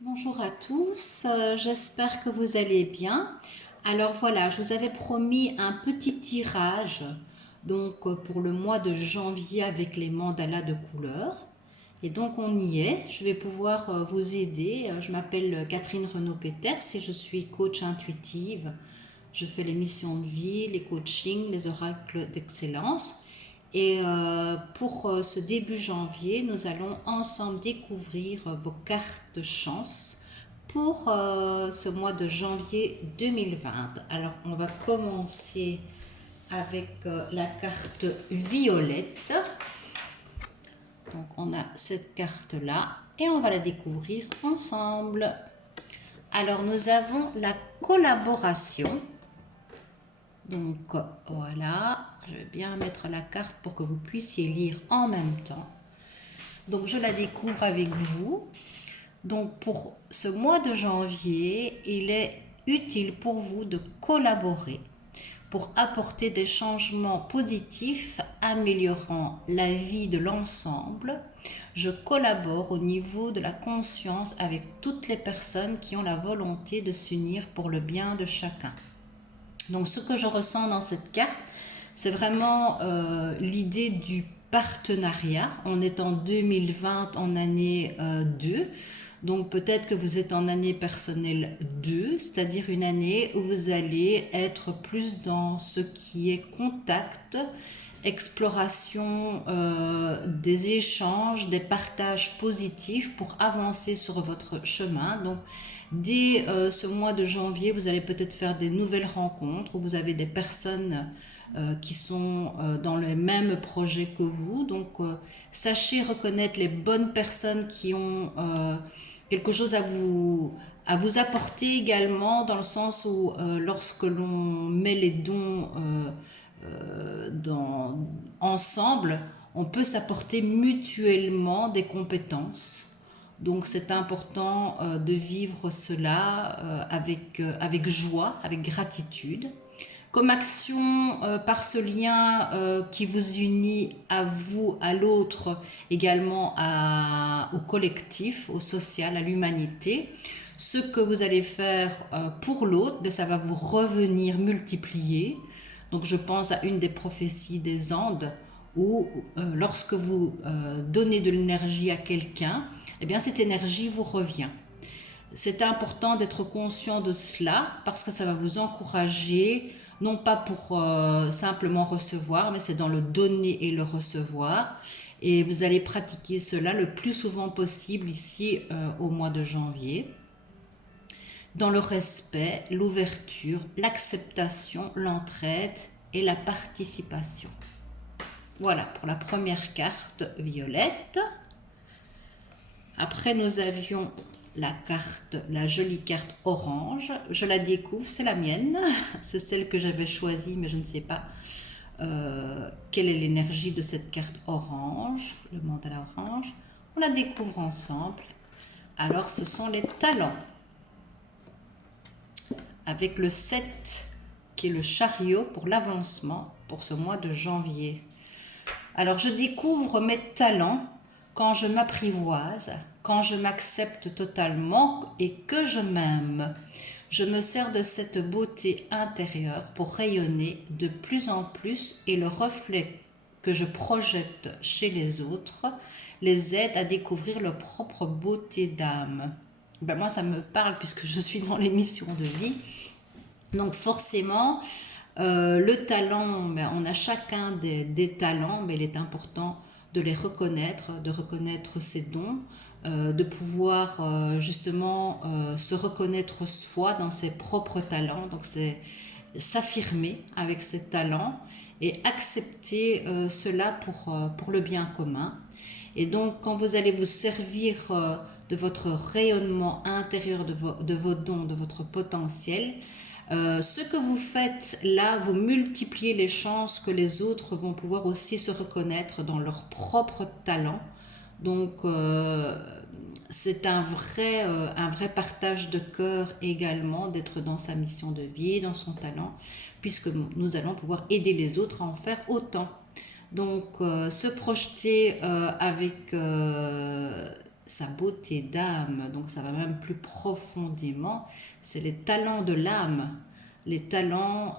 Bonjour à tous, j'espère que vous allez bien. Alors voilà, je vous avais promis un petit tirage pour le mois de janvier avec les mandalas de couleur. Et donc on y est, je vais pouvoir vous aider. Je m'appelle Catherine Renaud-Peters et je suis coach intuitive. Je fais les missions de vie, les coachings, les oracles d'excellence. Et pour ce début janvier, nous allons ensemble découvrir vos cartes chance pour ce mois de janvier 2020. Alors, on va commencer avec la carte violette. Donc, on a cette carte-là et on va la découvrir ensemble. Alors, nous avons la collaboration. Donc voilà, je vais bien mettre la carte pour que vous puissiez lire en même temps. Donc je la découvre avec vous. Donc pour ce mois de janvier, il est utile pour vous de collaborer pour apporter des changements positifs améliorant la vie de l'ensemble. Je collabore au niveau de la conscience avec toutes les personnes qui ont la volonté de s'unir pour le bien de chacun. Donc ce que je ressens dans cette carte, c'est vraiment l'idée du partenariat. On est en 2020, en année 2. Donc peut-être que vous êtes en année personnelle 2, c'est-à-dire une année où vous allez être plus dans ce qui est contact, exploration des échanges, des partages positifs pour avancer sur votre chemin. Donc dès ce mois de janvier, vous allez peut-être faire des nouvelles rencontres où vous avez des personnes qui sont dans les mêmes projets que vous. Donc sachez reconnaître les bonnes personnes qui ont quelque chose à vous apporter également, dans le sens où lorsque l'on met les dons ensemble, on peut s'apporter mutuellement des compétences. Donc c'est important de vivre cela avec joie, avec gratitude. Comme action par ce lien qui vous unit à vous, à l'autre, également au collectif, au social, à l'humanité, ce que vous allez faire pour l'autre, ça va vous revenir multiplié. Donc je pense à une des prophéties des Andes où lorsque vous donnez de l'énergie à quelqu'un, eh bien cette énergie vous revient. C'est important d'être conscient de cela parce que ça va vous encourager, non pas pour simplement recevoir, mais c'est dans le donner et le recevoir. Et vous allez pratiquer cela le plus souvent possible ici au mois de janvier, dans le respect, l'ouverture, l'acceptation, l'entraide et la participation. Voilà pour la première carte violette. Après, nous avions la jolie carte orange. Je la découvre, c'est la mienne. C'est celle que j'avais choisie, mais je ne sais pas quelle est l'énergie de cette carte orange, le mandala orange. On la découvre ensemble. Alors, ce sont les talents. Avec le 7, qui est le chariot pour l'avancement pour ce mois de janvier. Alors, je découvre mes talents quand je m'apprivoise, quand je m'accepte totalement et que je m'aime. Je me sers de cette beauté intérieure pour rayonner de plus en plus, et le reflet que je projette chez les autres les aide à découvrir leur propre beauté d'âme. Ben moi, ça me parle puisque je suis dans les missions de vie. Donc forcément, le talent, ben, on a chacun des talents, mais il est important de les reconnaître, de reconnaître ses dons, de pouvoir justement se reconnaître soi dans ses propres talents. Donc c'est s'affirmer avec ses talents et accepter cela pour le bien commun. Et donc quand vous allez vous servir de votre rayonnement intérieur, de vos dons, de votre potentiel, ce que vous faites là, vous multipliez les chances que les autres vont pouvoir aussi se reconnaître dans leur propre talent. Donc c'est un vrai partage de cœur également, d'être dans sa mission de vie, dans son talent, puisque nous allons pouvoir aider les autres à en faire autant. Donc se projeter avec sa beauté d'âme, donc ça va même plus profondément, c'est les talents de l'âme, les talents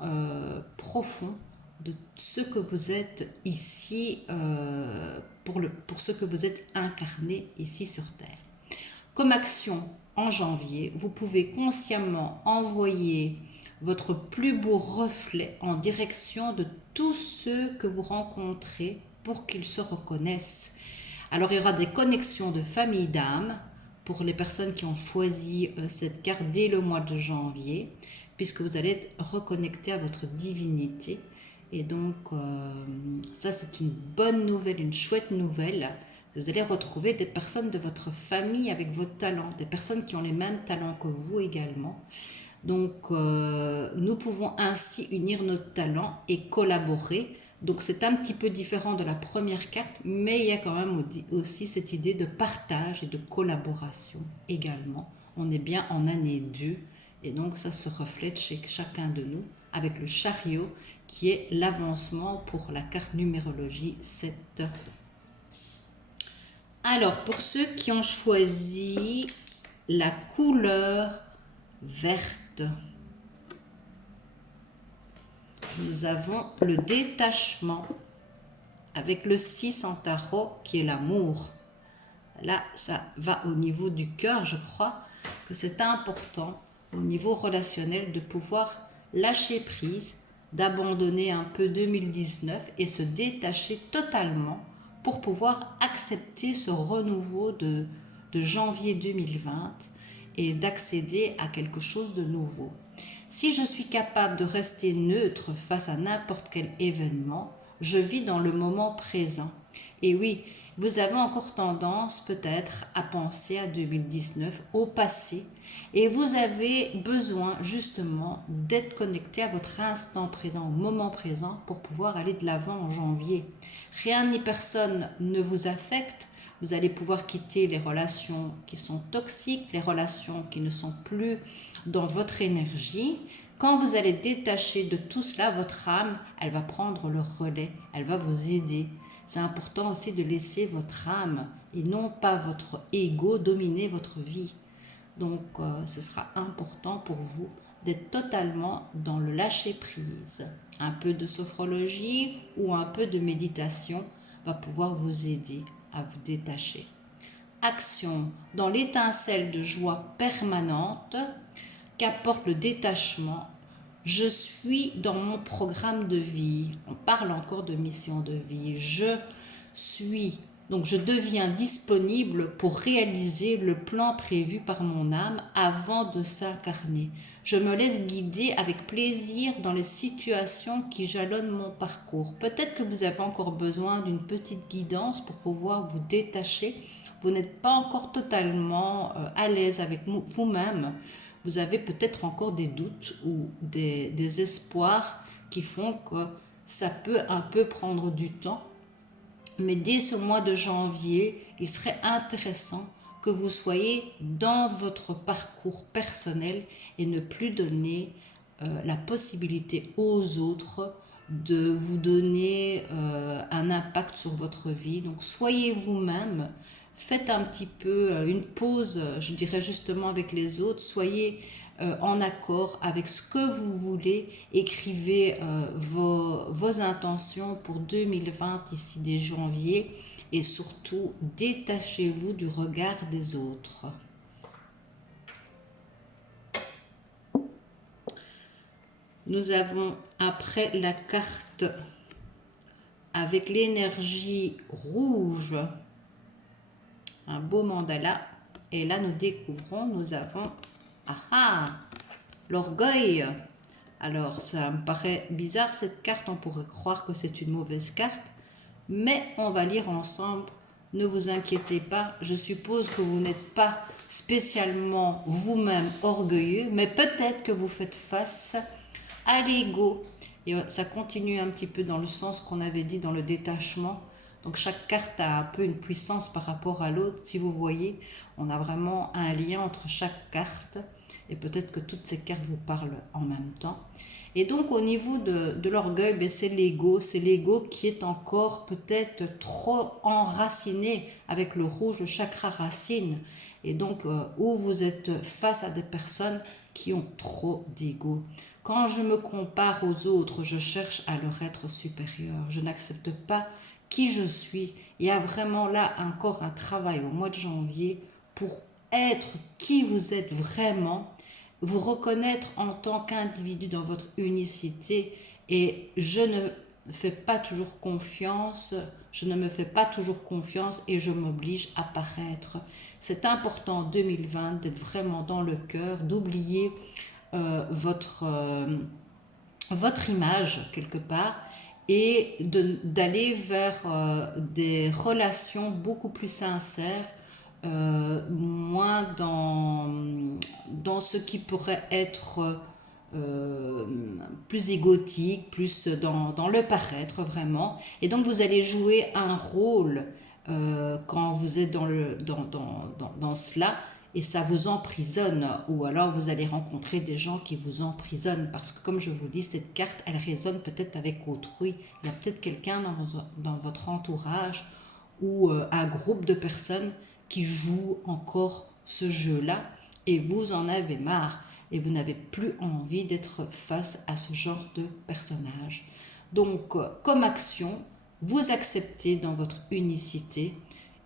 profonds de ce que vous êtes ici, pour ce que vous êtes incarné ici sur Terre. Comme action en janvier, vous pouvez consciemment envoyer votre plus beau reflet en direction de tous ceux que vous rencontrez pour qu'ils se reconnaissent. Alors il y aura des connexions de famille d'âme pour les personnes qui ont choisi cette carte dès le mois de janvier, puisque vous allez être reconnecté à votre divinité. Et donc ça c'est une bonne nouvelle, une chouette nouvelle. Vous allez retrouver des personnes de votre famille avec vos talents, des personnes qui ont les mêmes talents que vous également. Donc nous pouvons ainsi unir nos talents et collaborer. Donc c'est un petit peu différent de la première carte, mais il y a quand même aussi cette idée de partage et de collaboration également. On est bien en année 2 et donc ça se reflète chez chacun de nous avec le chariot qui est l'avancement pour la carte numérologie 7. Alors pour ceux qui ont choisi la couleur verte, nous avons le détachement avec le 6 en tarot qui est l'amour. Là, ça va au niveau du cœur, je crois que c'est important au niveau relationnel de pouvoir lâcher prise, d'abandonner un peu 2019 et se détacher totalement pour pouvoir accepter ce renouveau de janvier 2020 et d'accéder à quelque chose de nouveau. Si je suis capable de rester neutre face à n'importe quel événement, je vis dans le moment présent. Et oui, vous avez encore tendance peut-être à penser à 2019, au passé, et vous avez besoin justement d'être connecté à votre instant présent, au moment présent, pour pouvoir aller de l'avant en janvier. Rien ni personne ne vous affecte. Vous allez pouvoir quitter les relations qui sont toxiques, les relations qui ne sont plus dans votre énergie. Quand vous allez détacher de tout cela, votre âme, elle va prendre le relais, elle va vous aider. C'est important aussi de laisser votre âme et non pas votre ego dominer votre vie. Donc, ce sera important pour vous d'être totalement dans le lâcher-prise. Un peu de sophrologie ou un peu de méditation va pouvoir vous aider à vous détacher. Action dans l'étincelle de joie permanente qu'apporte le détachement. Je suis dans mon programme de vie. On parle encore de mission de vie. Donc je deviens disponible pour réaliser le plan prévu par mon âme avant de s'incarner. Je me laisse guider avec plaisir dans les situations qui jalonnent mon parcours. Peut-être que vous avez encore besoin d'une petite guidance pour pouvoir vous détacher. Vous n'êtes pas encore totalement à l'aise avec vous-même. Vous avez peut-être encore des doutes ou des espoirs qui font que ça peut un peu prendre du temps. Mais dès ce mois de janvier, il serait intéressant que vous soyez dans votre parcours personnel et ne plus donner la possibilité aux autres de vous donner un impact sur votre vie. Donc soyez vous-même, faites un petit peu une pause, je dirais justement avec les autres, soyez en accord avec ce que vous voulez, écrivez vos intentions pour 2020 ici dès janvier et surtout détachez-vous du regard des autres. Nous avons après la carte avec l'énergie rouge, un beau mandala, et là nous découvrons, nous avons l'orgueil. Alors ça me paraît bizarre cette carte, on pourrait croire que c'est une mauvaise carte, mais on va lire ensemble. Ne vous inquiétez pas, je suppose que vous n'êtes pas spécialement vous-même orgueilleux, mais peut-être que vous faites face à l'ego. Et ça continue un petit peu dans le sens qu'on avait dit dans le détachement, Donc chaque carte a un peu une puissance par rapport à l'autre. Si vous voyez, on a vraiment un lien entre chaque carte et peut-être que toutes ces cartes vous parlent en même temps. Et donc au niveau de l'orgueil, ben, c'est l'ego qui est encore peut-être trop enraciné avec le rouge, le chakra racine. Et donc où vous êtes face à des personnes qui ont trop d'ego. Quand je me compare aux autres, je cherche à leur être supérieur. Je n'accepte pas qui je suis. Il y a vraiment là encore un travail au mois de janvier pour être qui vous êtes vraiment, vous reconnaître en tant qu'individu dans votre unicité. Et je ne fais pas toujours confiance, je ne me fais pas toujours confiance et je m'oblige à paraître. C'est important en 2020 d'être vraiment dans le cœur, d'oublier votre image quelque part et d'aller vers des relations beaucoup plus sincères, moins dans ce qui pourrait être plus égotique, plus dans le paraître vraiment. Et donc vous allez jouer un rôle quand vous êtes dans cela et ça vous emprisonne, ou alors vous allez rencontrer des gens qui vous emprisonnent parce que comme je vous dis, cette carte elle résonne peut-être avec autrui. Il y a peut-être quelqu'un dans votre entourage ou un groupe de personnes qui jouent encore ce jeu-là et vous en avez marre et vous n'avez plus envie d'être face à ce genre de personnage. Donc comme action, vous acceptez dans votre unicité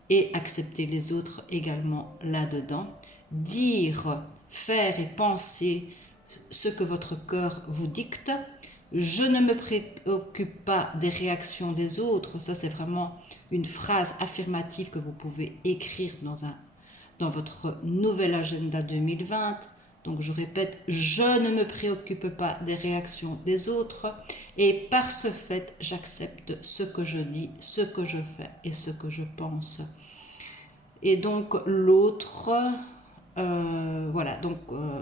et accepter les autres également là-dedans. Dire, faire et penser ce que votre cœur vous dicte. Je ne me préoccupe pas des réactions des autres. Ça, c'est vraiment une phrase affirmative que vous pouvez écrire dans votre nouvel agenda 2020. Donc je répète, je ne me préoccupe pas des réactions des autres et par ce fait, j'accepte ce que je dis, ce que je fais et ce que je pense. Et donc l'autre, voilà, donc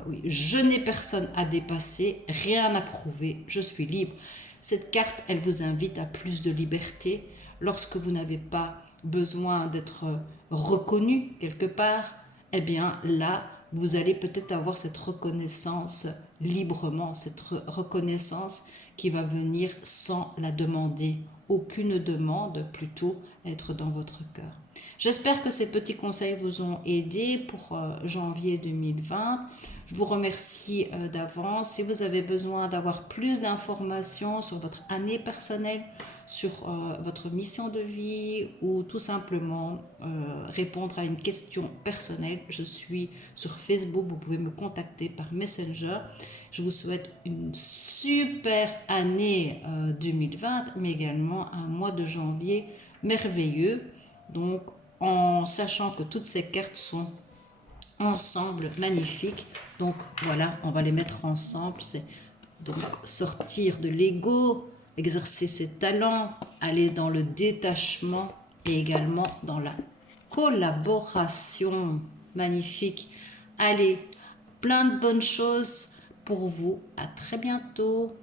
oui, je n'ai personne à dépasser, rien à prouver, je suis libre. Cette carte, elle vous invite à plus de liberté lorsque vous n'avez pas besoin d'être reconnu quelque part. Eh bien là, vous allez peut-être avoir cette reconnaissance librement, cette reconnaissance qui va venir sans la demander. Aucune demande, plutôt être dans votre cœur. J'espère que ces petits conseils vous ont aidé pour janvier 2020. Je vous remercie d'avance. Si vous avez besoin d'avoir plus d'informations sur votre année personnelle, sur votre mission de vie ou tout simplement répondre à une question personnelle, je suis sur Facebook. Vous pouvez me contacter par Messenger. Je vous souhaite une super année 2020, mais également un mois de janvier merveilleux. Donc, en sachant que toutes ces cartes sont ensemble magnifiques. Donc, voilà, on va les mettre ensemble. C'est donc sortir de l'ego, exercer ses talents, aller dans le détachement et également dans la collaboration. Magnifique. Allez, plein de bonnes choses pour vous. À très bientôt.